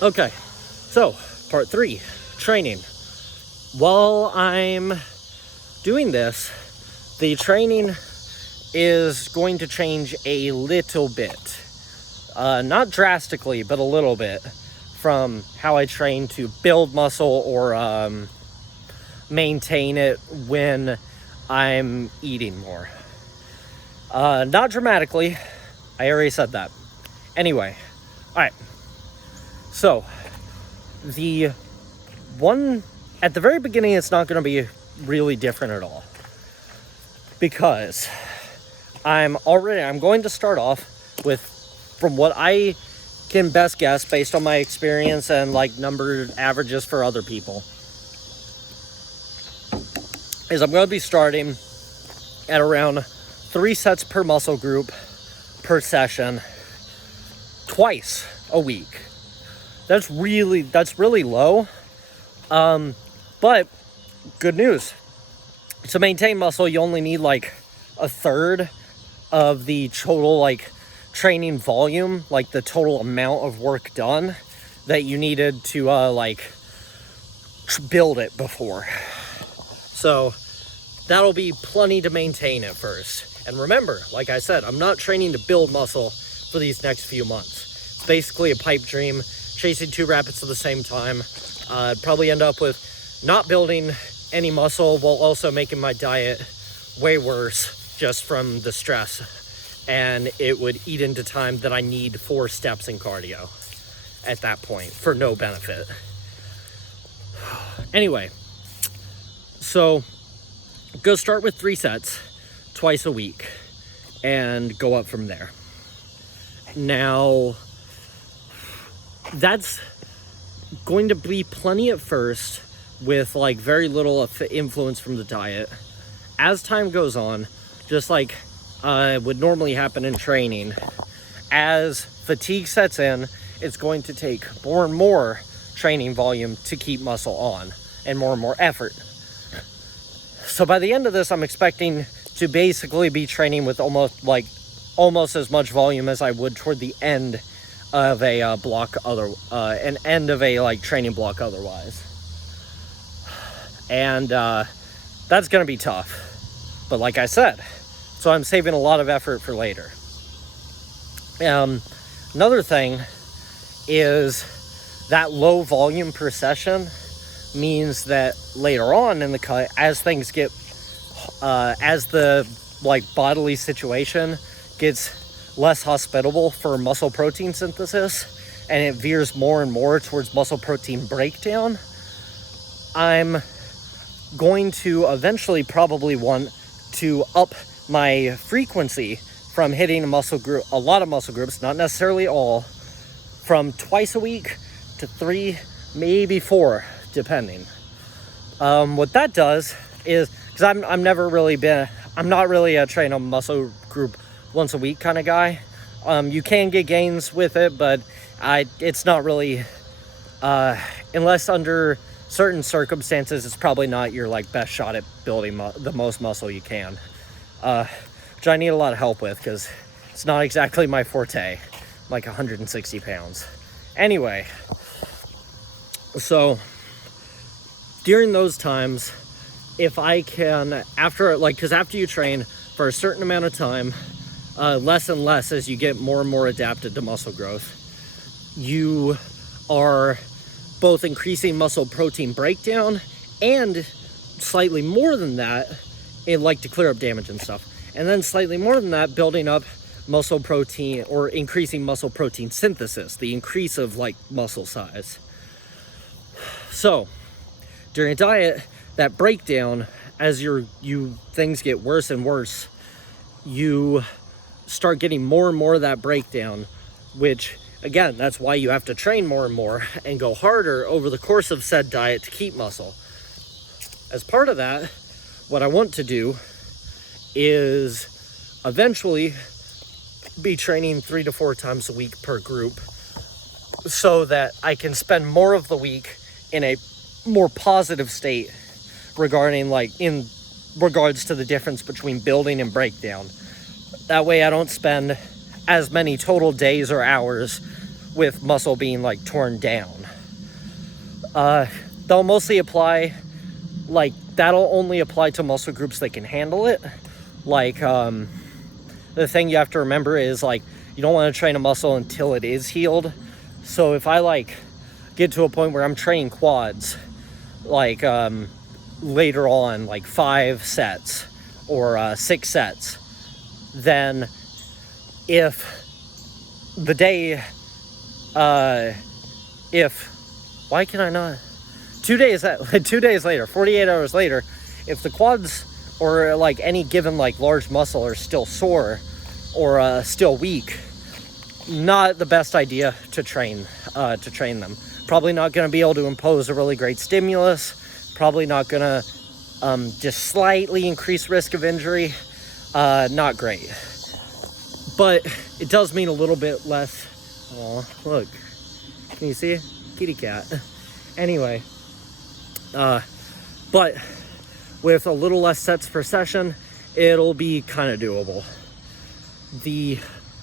Okay, so part 3, training. While I'm doing this, the training is going to change a little bit. Not drastically, but a little bit from how I train to build muscle or maintain it when I'm eating more. Not dramatically. I already said that. Anyway, alright. So, the one at the very beginning, it's not going to be really different at all. Because I'm going to start off with, from what I can best guess based on my experience and like numbered averages for other people, is I'm going to be starting at around 3 sets per muscle group per session twice a week. That's really low. But good news. To maintain muscle, you only need like a third of the total like training volume, like the total amount of work done that you needed to build it before. So that'll be plenty to maintain at first. And remember, like I said, I'm not training to build muscle for these next few months. It's basically a pipe dream, chasing 2 rabbits at the same time. I'd probably end up with not building any muscle while also making my diet way worse just from the stress. And it would eat into time that I need 4 steps in cardio at that point for no benefit. Anyway, so go start with 3 sets twice a week and go up from there. Now, that's going to be plenty at first with like very little influence from the diet. As time goes on, just like would normally happen in training, as fatigue sets in, it's going to take more and more training volume to keep muscle on and more effort. So by the end of this, I'm expecting to basically be training with almost as much volume as I would toward the end of a training block otherwise. And that's going to be tough. But like I said, so I'm saving a lot of effort for later. Another thing is that low volume per session means that later on in the cut, as things get, as the bodily situation gets less hospitable for muscle protein synthesis, and it veers more and more towards muscle protein breakdown, I'm going to eventually probably want to up my frequency from hitting a lot of muscle groups, not necessarily all, from twice a week to 3, maybe 4, depending. What that does is, because I'm not really a train a muscle group once a week kind of guy. You can get gains with it, but it's not really, unless under certain circumstances, it's probably not your best shot at building the most muscle you can, which I need a lot of help with because it's not exactly my forte. I'm like 160 pounds. Anyway, so during those times, if I can, after you train for a certain amount of time, less and less as you get more and more adapted to muscle growth, you are both increasing muscle protein breakdown and slightly more than that, to clear up damage and stuff. And then slightly more than that, building up muscle protein or increasing muscle protein synthesis, the increase of muscle size. So during a diet, that breakdown, as things get worse and worse, you start getting more and more of that breakdown, which again, that's why you have to train more and more and go harder over the course of said diet to keep muscle. As part of that, what I want to do is eventually be training 3 to 4 times a week per group so that I can spend more of the week in a more positive state regarding in regards to the difference between building and breakdown. That way I don't spend as many total days or hours with muscle being like torn down. They'll mostly apply, like that'll only apply to muscle groups that can handle it. Like the thing you have to remember is like you don't want to train a muscle until it is healed. So if I like get to a point where I'm training quads, like later on, like 5 sets or 6 sets, then if the day, why can I not? 2 days later, 48 hours later, if the quads or like any given like large muscle are still sore or still weak, not the best idea to train them. Probably not going to be able to impose a really great stimulus. Probably not going to just slightly increase risk of injury. Not great. But it does mean a little bit less. Oh, look. Can you see? Kitty cat. Anyway. But with a little less sets per session, it'll be kind of doable. The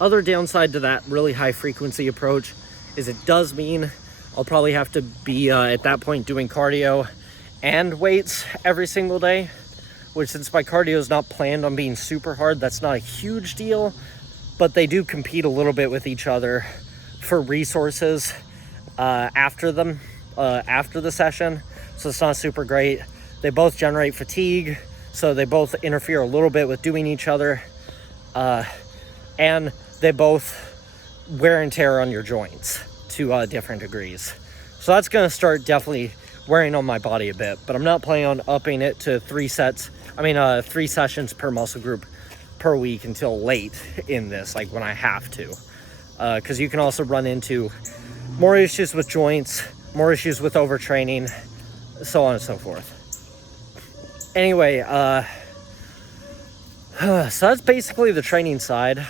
other downside to that really high frequency approach is it does mean I'll probably have to be at that point doing cardio and weights every single day, which since my cardio is not planned on being super hard, that's not a huge deal, but they do compete a little bit with each other for resources after the session, so it's not super great. They both generate fatigue, so they both interfere a little bit with doing each other, and they both wear and tear on your joints to different degrees. So that's going to start definitely wearing on my body a bit, but I'm not planning on upping it to 3 sessions per muscle group per week until late in this, like when I have to, because you can also run into more issues with joints, more issues with overtraining, so on and so forth. Anyway, so that's basically the training side.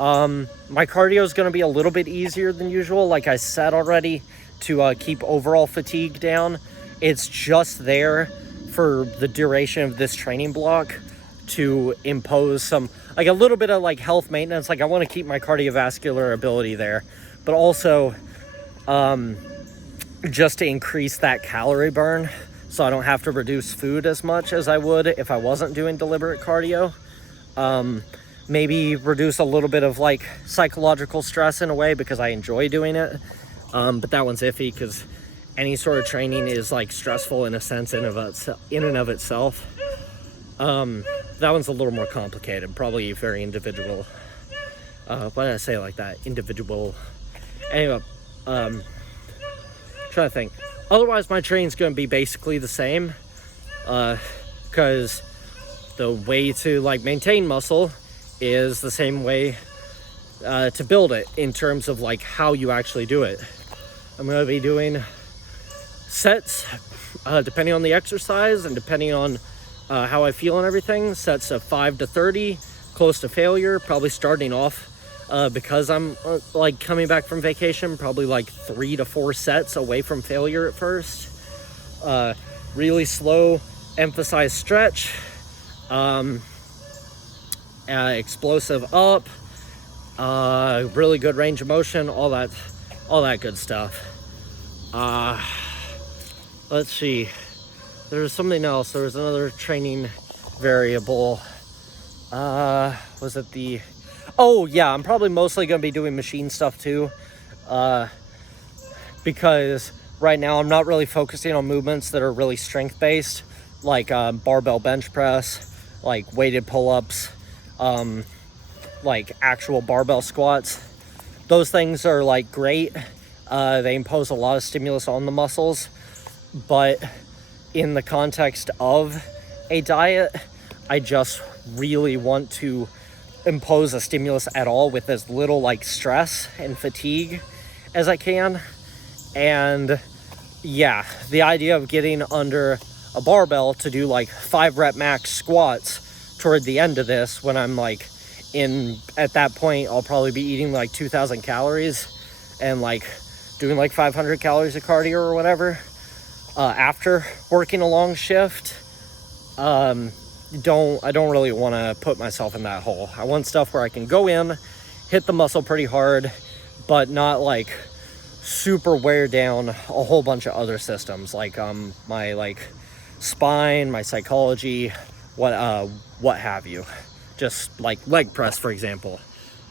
My cardio is going to be a little bit easier than usual, like I said already, to keep overall fatigue down. It's just there for the duration of this training block to impose some, like a little bit of like health maintenance. Like I want to keep my cardiovascular ability there, but also just to increase that calorie burn so I don't have to reduce food as much as I would if I wasn't doing deliberate cardio. Maybe reduce a little bit of like psychological stress in a way because I enjoy doing it. But that one's iffy because any sort of training is like stressful in a sense in and of itself. That one's a little more complicated, probably very individual. Why did I say it like that? Individual. Anyway, trying to think. Otherwise, my training's going to be basically the same, because the way to like maintain muscle is the same way to build it in terms of like how you actually do it. I'm going to be doing sets depending on the exercise and depending on how I feel and everything. Sets of 5 to 30, close to failure, probably starting off because I'm like coming back from vacation, probably like 3 to 4 sets away from failure at first. Really slow, emphasize stretch, explosive up, really good range of motion, all that good stuff. Let's see, there's something else. There was another training variable. Was it the... Oh yeah, I'm probably mostly going to be doing machine stuff too, because right now I'm not really focusing on movements that are really strength based, like barbell bench press, like weighted pull-ups, like actual barbell squats. Those things are like great. They impose a lot of stimulus on the muscles, but in the context of a diet, I just really want to impose a stimulus at all with as little like stress and fatigue as I can. And yeah, the idea of getting under a barbell to do like 5 rep max squats toward the end of this, when I'm like at that point I'll probably be eating like 2,000 calories and like doing like 500 calories of cardio or whatever after working a long shift. I don't really want to put myself in that hole. I want stuff where I can go in, hit the muscle pretty hard, but not like super wear down a whole bunch of other systems, like my like spine, my psychology, what have you. Just like leg press, for example,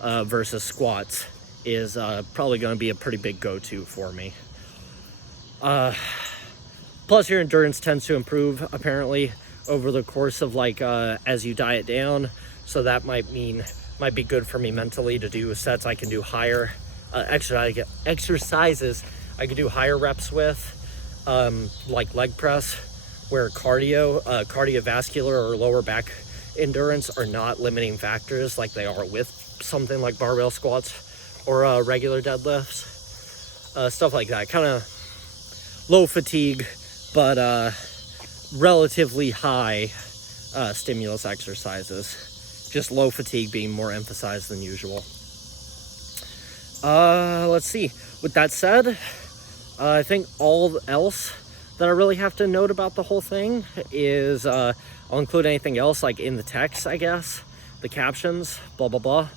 versus squats is probably going to be a pretty big go-to for me. Plus your endurance tends to improve apparently over the course of like as you diet down, so that might be good for me mentally to do sets I can do higher exercises I can do higher reps with, like leg press, where cardiovascular or lower back endurance are not limiting factors like they are with something like barbell squats or regular deadlifts. Stuff like that, kind of low fatigue but relatively high stimulus exercises, just low fatigue being more emphasized than usual. Let's see. With that said, I think all else that I really have to note about the whole thing is I'll include anything else like in the text, I guess, the captions, blah blah blah.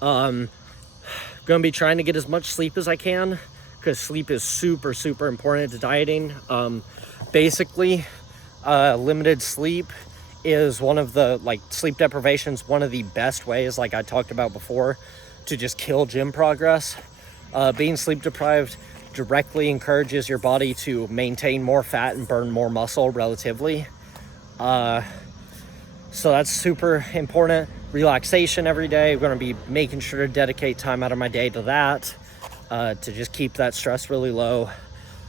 Gonna be trying to get as much sleep as I can, because sleep is super important to dieting. Basically, limited sleep is one of the, like, sleep deprivation's one of the best ways, like I talked about before, to just kill gym progress. Being sleep deprived directly encourages your body to maintain more fat and burn more muscle relatively. So that's super important. Relaxation every day. We're going to be making sure to dedicate time out of my day to that, to just keep that stress really low.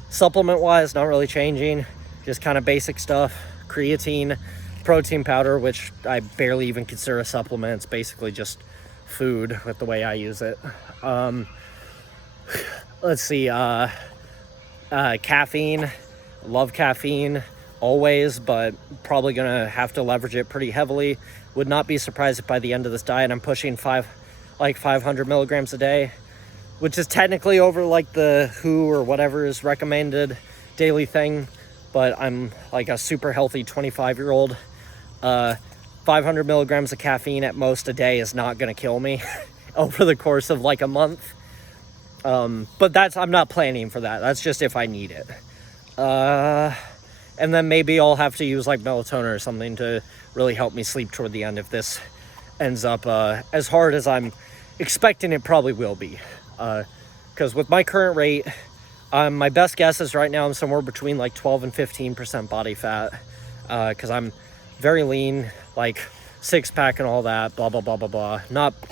Supplement wise, not really changing, just kind of basic stuff. Creatine, protein powder, which I barely even consider a supplement. It's basically just food with the way I use it. Let's see, caffeine. Love caffeine always, but probably gonna have to leverage it pretty heavily. Would not be surprised if by the end of this diet I'm pushing 500 milligrams a day, which is technically over like the WHO or whatever is recommended daily thing, but I'm like a super healthy 25-year-old. 500 milligrams of caffeine at most a day is not going to kill me over the course of like a month. But I'm not planning for that. That's just if I need it. And then maybe I'll have to use like melatonin or something to really help me sleep toward the end if this ends up as hard as I'm expecting it probably will be. Because with my current rate, my best guess is right now I'm somewhere between like 12 and 15% body fat, because I'm very lean, like six-pack and all that, blah blah blah blah blah.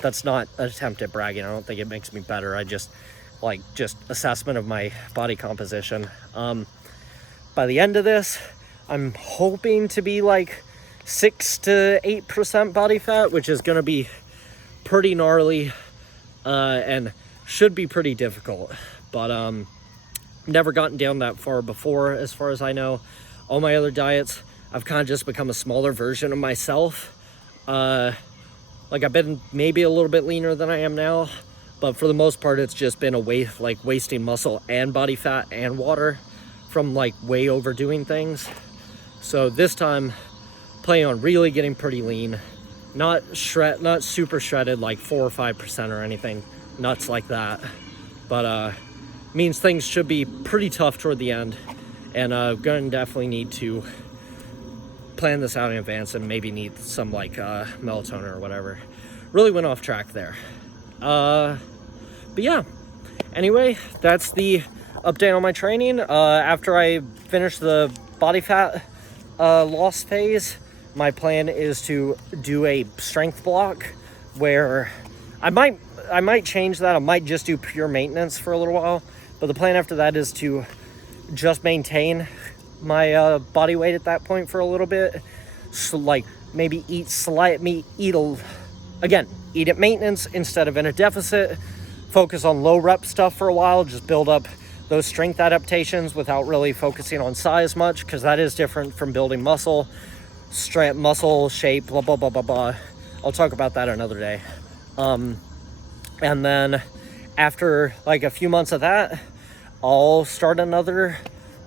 That's not an attempt at bragging. I don't think it makes me better. I just assessment of my body composition. By the end of this, I'm hoping to be like 6 to 8% body fat, which is going to be pretty gnarly and should be pretty difficult, but never gotten down that far before as far as I know. All my other diets, I've kind of just become a smaller version of myself. Like I've been maybe a little bit leaner than I am now, but for the most part it's just been wasting muscle and body fat and water from like way overdoing things. So this time planning on really getting pretty lean, not super shredded like 4 or 5% or anything nuts like that, but means things should be pretty tough toward the end, and gonna definitely need to plan this out in advance and maybe need some like melatonin or whatever. Really went off track there, but yeah, anyway, that's the update on my training. After I finish the body fat loss phase, my plan is to do a strength block where I might change that. I might just do pure maintenance for a little while, but the plan after that is to just maintain my body weight at that point for a little bit. So like maybe eat at maintenance instead of in a deficit. Focus on low rep stuff for a while, just build up those strength adaptations without really focusing on size much, because that is different from building muscle, muscle shape, blah blah blah blah blah. I'll talk about that another day. And then after like a few months of that, I'll start another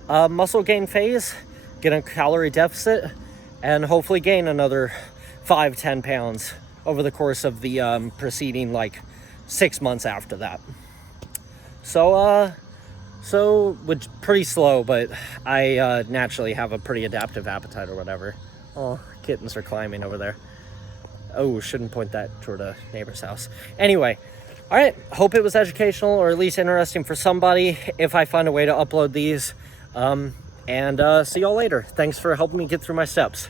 muscle gain phase, get a calorie deficit, and hopefully gain another 5-10 pounds over the course of the preceding like 6 months after that. So So, which pretty slow, but I naturally have a pretty adaptive appetite or whatever. Oh, kittens are climbing over there. Oh, shouldn't point that toward a neighbor's house. Anyway, all right, hope it was educational or at least interesting for somebody if I find a way to upload these. And see y'all later. Thanks for helping me get through my steps.